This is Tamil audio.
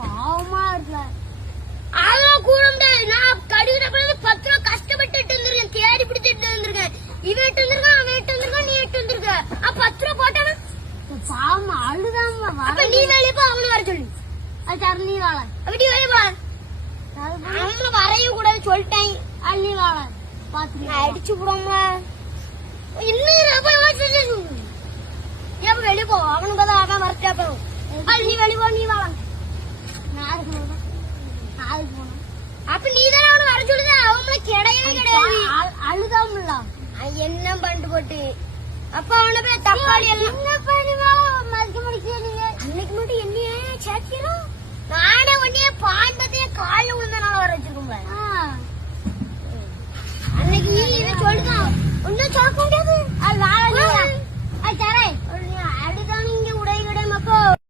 பாவமா இருக்கல. அதெல்லாம் கூட முடியாது. நான் கடிக்கிற பிறகு 10 ரூபா கஷ்டப்பட்டு இருந்திருக்கேன், தேடி பிடிச்சிட்டு இருந்திருக்கேன். இவன் எட்டு வந்திருக்கான், அவன் எட்டு வந்திருக்கான், நீ எட்டு வந்திருக்க. 10 ரூபா போட்டானா பாவமா அழுதாம. நீ வேலையை போ, அவனு வர சொல்லு. அது சார் நீ வாழ அப்படி வேலையை போ. அவனு வரையும் கூடாது சொல்லிட்டேன். அள்ளி வாழ பாத்து அடிச்சு விடாம இன்னும் வெளியே போ. அவனுக்கு தான் அவன் வரட்டா போகும். நீ வெளியே போ, நீ வாழ. அப்ப நீதான் அவனு வர சொல்லுத. அவங்கள கிடையவே கிடையாது. அழுதாமல என்ன பண்ணிட்டு போட்டு. அப்ப அவனை போய் தப்பாளி என்ன பண்ணுவா மதிக்க முடிக்க. நீங்க அன்னைக்கு மட்டும் என்னையே சேர்க்கிறோம். நானே உடனே பாண்டத்தையும் காலில் விழுந்தனால வர வச்சிருக்கோம்ல. அன்னைக்கு நீ சொல்லுதான் ஒன்னும் சொல்ல